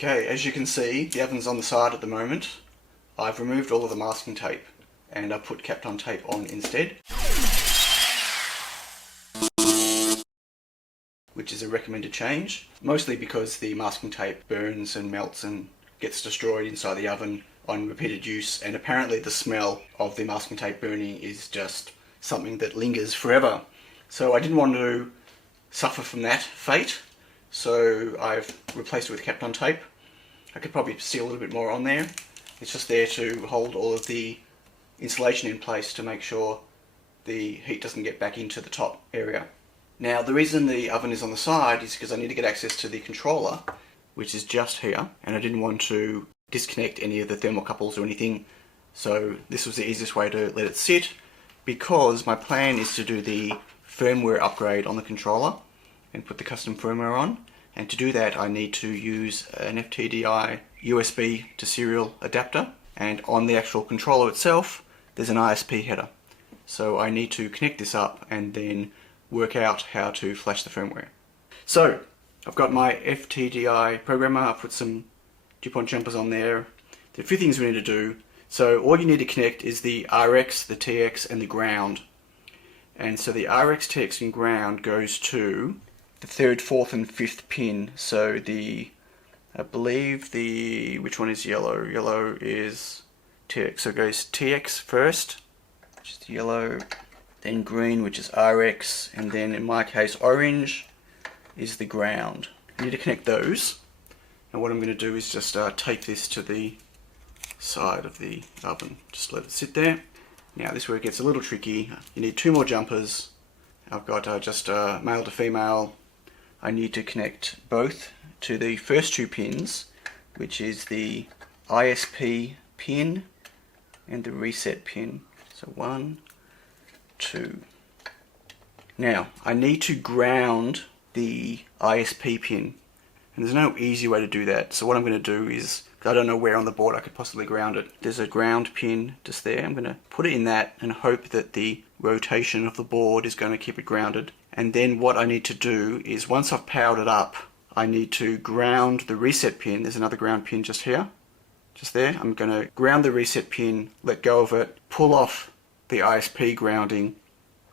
Okay, as you can see, the oven's on the side at the moment. I've removed all of the masking tape and I've put Kapton tape on instead, which is a recommended change, mostly because the masking tape burns and melts and gets destroyed inside the oven on repeated use, and apparently the smell of the masking tape burning is just something that lingers forever. So I didn't want to suffer from that fate, so I've replaced it with Kapton tape. I could probably seal a little bit more on there. It's just there to hold all of the insulation in place to make sure the heat doesn't get back into the top area. Now the reason the oven is on the side is because I need to get access to the controller, which is just here, and I didn't want to disconnect any of the thermocouples or anything, so this was the easiest way to let it sit, because my plan is to do the firmware upgrade on the controller and put the custom firmware on, and to do that I need to use an FTDI USB to serial adapter, and on the actual controller itself there's an ISP header, so I need to connect this up and then work out how to flash the firmware. So I've got my FTDI programmer. I've put some DuPont jumpers on there. There are a few things we need to do. So all you need to connect is the RX, the TX and the ground. And so the RX, TX and ground goes to the 3rd, 4th and 5th pin. So I believe which one is yellow? Yellow is TX. So it goes TX first, which is the yellow, then green, which is RX, and then in my case orange is the ground. I need to connect those, and what I'm going to do is just tape this to the side of the oven. Just let it sit there. Now this is where it gets a little tricky. You need 2 more jumpers. I've got just male to female. I need to connect both to the first 2 pins, which is the ISP pin and the reset pin. So 1, 2. Now I need to ground the ISP pin, and there's no easy way to do that, so what I'm going to do is, I don't know where on the board I could possibly ground it. There's a ground pin just there. I'm going to put it in that and hope that the rotation of the board is going to keep it grounded. And then what I need to do is, once I've powered it up, I need to ground the reset pin. There's another ground pin just here, just there. I'm going to ground the reset pin, let go of it, pull off the ISP grounding,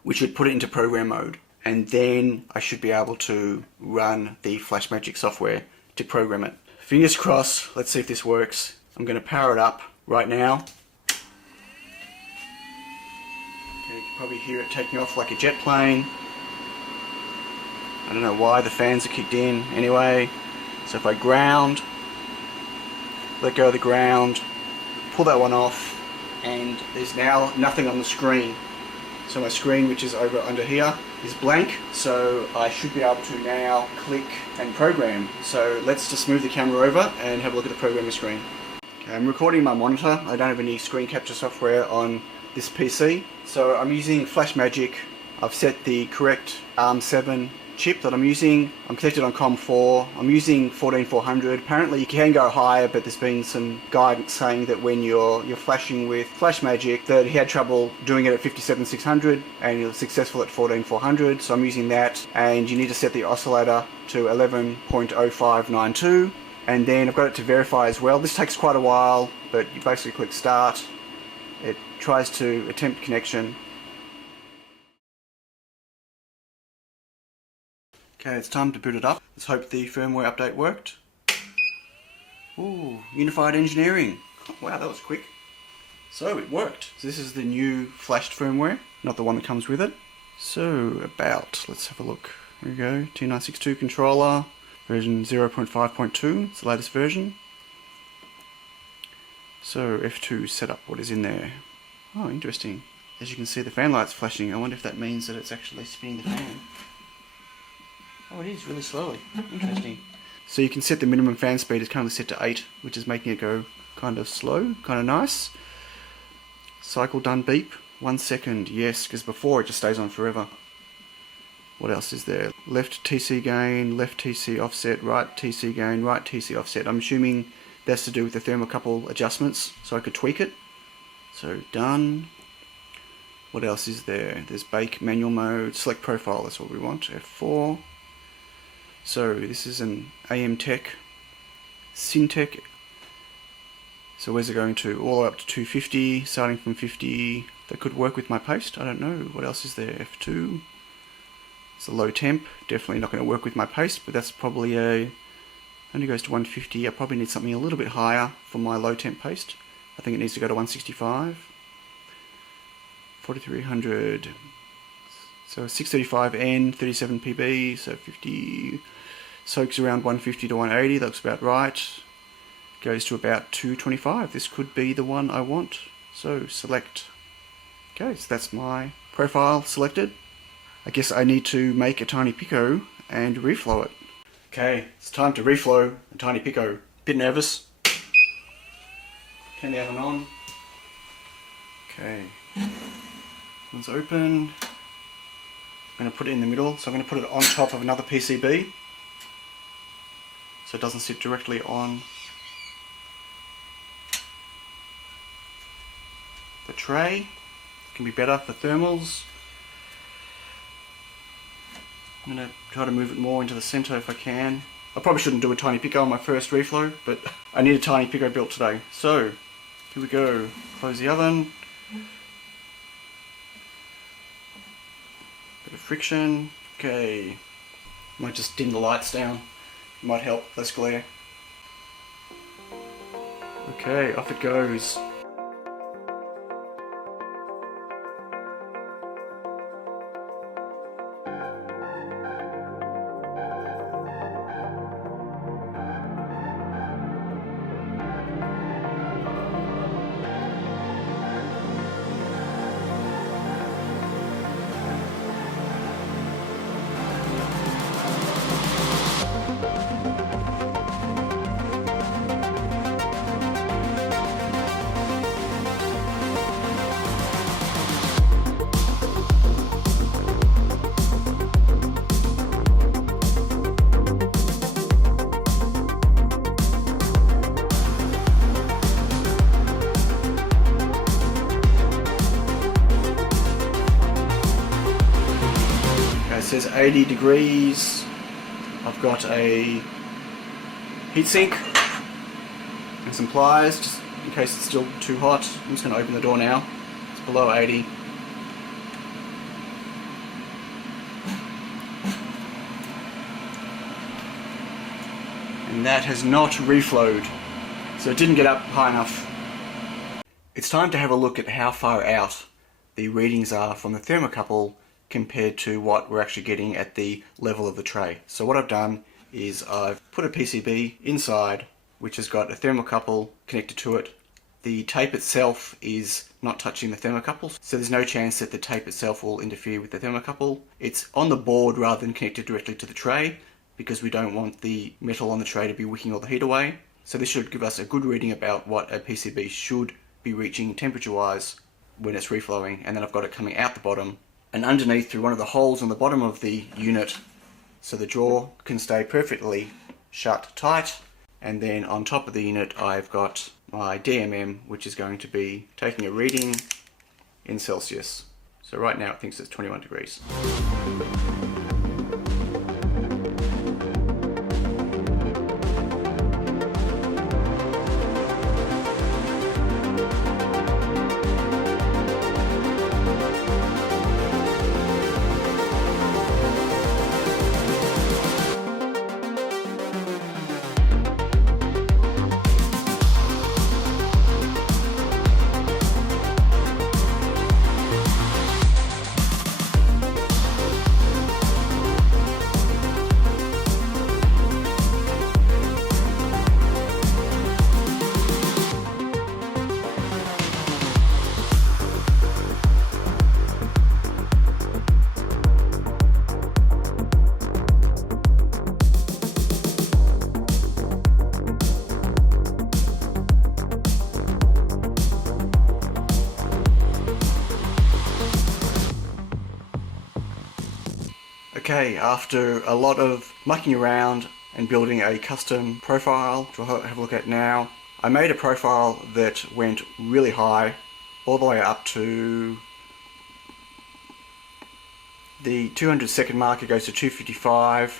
which would put it into program mode, and then I should be able to run the FlashMagic software to program it. Fingers crossed. Let's see if this works. I'm going to power it up right now. Okay, you can probably hear it taking off like a jet plane. I don't know why the fans are kicked in. Anyway, so if I ground, let go of the ground, pull that one off, and there's now nothing on the screen. So my screen, which is over under here, is blank, so I should be able to now click and program. So let's just move the camera over and have a look at the programming screen. Okay, I'm recording my monitor. I don't have any screen capture software on this PC, so I'm using FlashMagic. I've set the correct ARM7 chip that I'm using. I'm connected on COM4. I'm using 14400. Apparently you can go higher, but there's been some guidance saying that when you're flashing with FlashMagic, that he had trouble doing it at 57600 and he was successful at 14400. So I'm using that, and you need to set the oscillator to 11.0592, and then I've got it to verify as well. This takes quite a while, but you basically click start. It tries to attempt connection. Okay, it's time to boot it up. Let's hope the firmware update worked. Ooh, unified engineering. Wow, that was quick. So it worked. So this is the new flashed firmware, not the one that comes with it. So let's have a look. Here we go, T962 controller, version 0.5.2, it's the latest version. So F2 setup, what is in there? Oh, interesting. As you can see, the fan light's flashing. I wonder if that means that it's actually spinning the fan. Oh, it is really slowly. Interesting. So you can set the minimum fan speed. It's currently set to 8, which is making it go kind of slow, kind of nice. Cycle done beep. 1 second, yes, because before it just stays on forever. What else is there? Left TC gain, left TC offset, right TC gain, right TC offset. I'm assuming that's to do with the thermocouple adjustments, so I could tweak it. So done. What else is there? There's bake, manual mode, select profile, that's what we want, F4. So this is an AM Tech Syntec. So where's it going to? All the way up to 250, starting from 50. That could work with my paste. I don't know. What else is there? F2. It's a low temp. Definitely not going to work with my paste, but that's probably a... Only goes to 150. I probably need something a little bit higher for my low temp paste. I think it needs to go to 165. 4300. So 635N, 37 PB, so 50... Soaks around 150 to 180. That looks about right. Goes to about 225. This could be the one I want. So select. Okay, so that's my profile selected. I guess I need to make a TinyPICO and reflow it. Okay, it's time to reflow a TinyPICO. Bit nervous. Turn the oven on. Okay, one's open. I'm going to put it in the middle, so I'm going to put it on top of another PCB so it doesn't sit directly on the tray. It can be better for thermals. I'm going to try to move it more into the center if I can. I probably shouldn't do a TinyPICO on my first reflow, but I need a TinyPICO built today. So, here we go. Close the oven. Bit of friction. Okay. Might just dim the lights down. Might help, less glare. Okay, off it goes. It says 80 degrees. I've got a heatsink and some pliers just in case it's still too hot. I'm just going to open the door now. It's below 80. And that has not reflowed, so it didn't get up high enough. It's time to have a look at how far out the readings are from the thermocouple compared to what we're actually getting at the level of the tray. So what I've done is I've put a PCB inside which has got a thermocouple connected to it. The tape itself is not touching the thermocouple, so there's no chance that the tape itself will interfere with the thermocouple. It's on the board rather than connected directly to the tray because we don't want the metal on the tray to be wicking all the heat away. So this should give us a good reading about what a PCB should be reaching temperature wise when it's reflowing. And then I've got it coming out the bottom and underneath through one of the holes on the bottom of the unit so the drawer can stay perfectly shut tight. And then on top of the unit I've got my DMM, which is going to be taking a reading in Celsius. So right now it thinks it's 21 degrees. Okay, after a lot of mucking around and building a custom profile, which we'll have a look at now, I made a profile that went really high, all the way up to the 200 second mark. It goes to 255.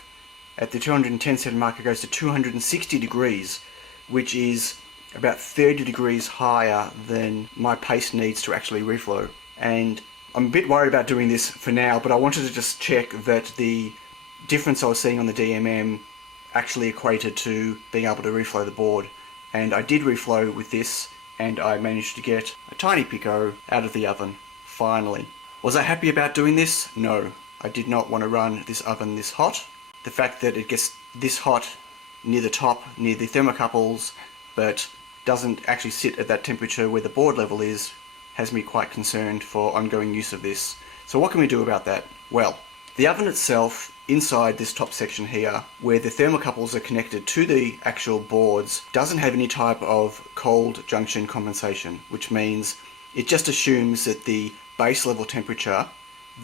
At the 210 second mark it goes to 260 degrees. which is about 30 degrees higher than my paste needs to actually reflow. And I'm a bit worried about doing this for now, but I wanted to just check that the difference I was seeing on the DMM actually equated to being able to reflow the board. And I did reflow with this, and I managed to get a TinyPICO out of the oven, finally. Was I happy about doing this? No. I did not want to run this oven this hot. The fact that it gets this hot near the top, near the thermocouples, but doesn't actually sit at that temperature where the board level is, has me quite concerned for ongoing use of this. So what can we do about that? Well, the oven itself, inside this top section here, where the thermocouples are connected to the actual boards, doesn't have any type of cold junction compensation, which means it just assumes that the base level temperature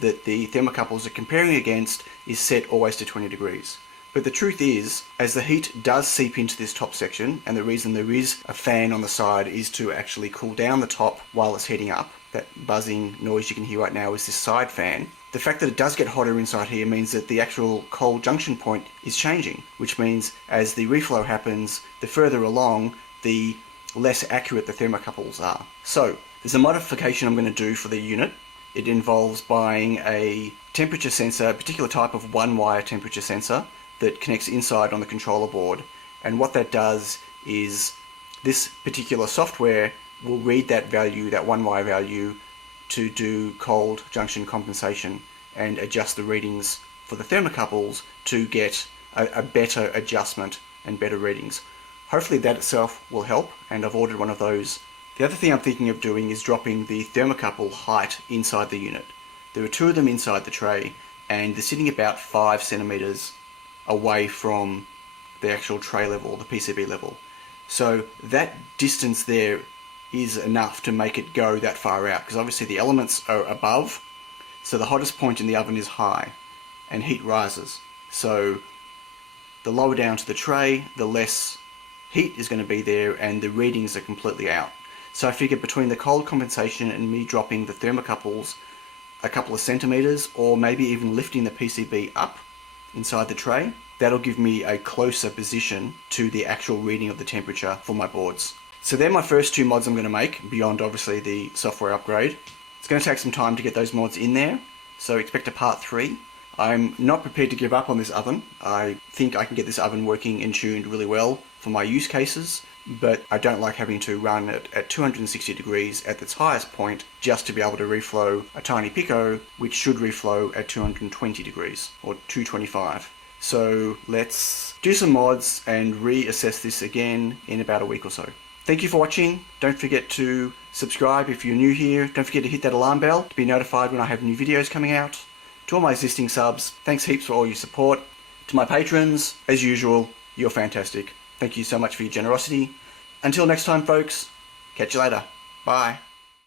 that the thermocouples are comparing against is set always to 20 degrees. But the truth is, as the heat does seep into this top section, and the reason there is a fan on the side is to actually cool down the top while it's heating up. That buzzing noise you can hear right now is this side fan. The fact that it does get hotter inside here means that the actual cold junction point is changing, which means as the reflow happens, the further along, the less accurate the thermocouples are. So, there's a modification I'm going to do for the unit. It involves buying a temperature sensor, a particular type of one-wire temperature sensor, that connects inside on the controller board. And what that does is this particular software will read that value, that one wire value, to do cold junction compensation and adjust the readings for the thermocouples to get a better adjustment and better readings. Hopefully that itself will help, and I've ordered one of those. The other thing I'm thinking of doing is dropping the thermocouple height inside the unit. There are two of them inside the tray, and they're sitting about 5 centimeters away from the actual tray level, the PCB level. So that distance there is enough to make it go that far out, because obviously the elements are above, so the hottest point in the oven is high and heat rises. So the lower down to the tray, the less heat is going to be there and the readings are completely out. So I figured between the cold compensation and me dropping the thermocouples a couple of centimeters, or maybe even lifting the PCB up inside the tray, that'll give me a closer position to the actual reading of the temperature for my boards. So they're my first two mods I'm going to make, beyond obviously the software upgrade. It's going to take some time to get those mods in there, so expect a part 3. I'm not prepared to give up on this oven. I think I can get this oven working and tuned really well for my use cases, but I don't like having to run it at 260 degrees at its highest point just to be able to reflow a TinyPICO, which should reflow at 220 degrees, or 225. So let's do some mods and reassess this again in about a week or so. Thank you for watching. Don't forget to subscribe if you're new here. Don't forget to hit that alarm bell to be notified when I have new videos coming out. To all my existing subs, thanks heaps for all your support. To my patrons, as usual, you're fantastic. Thank you so much for your generosity. Until next time, folks, catch you later. Bye.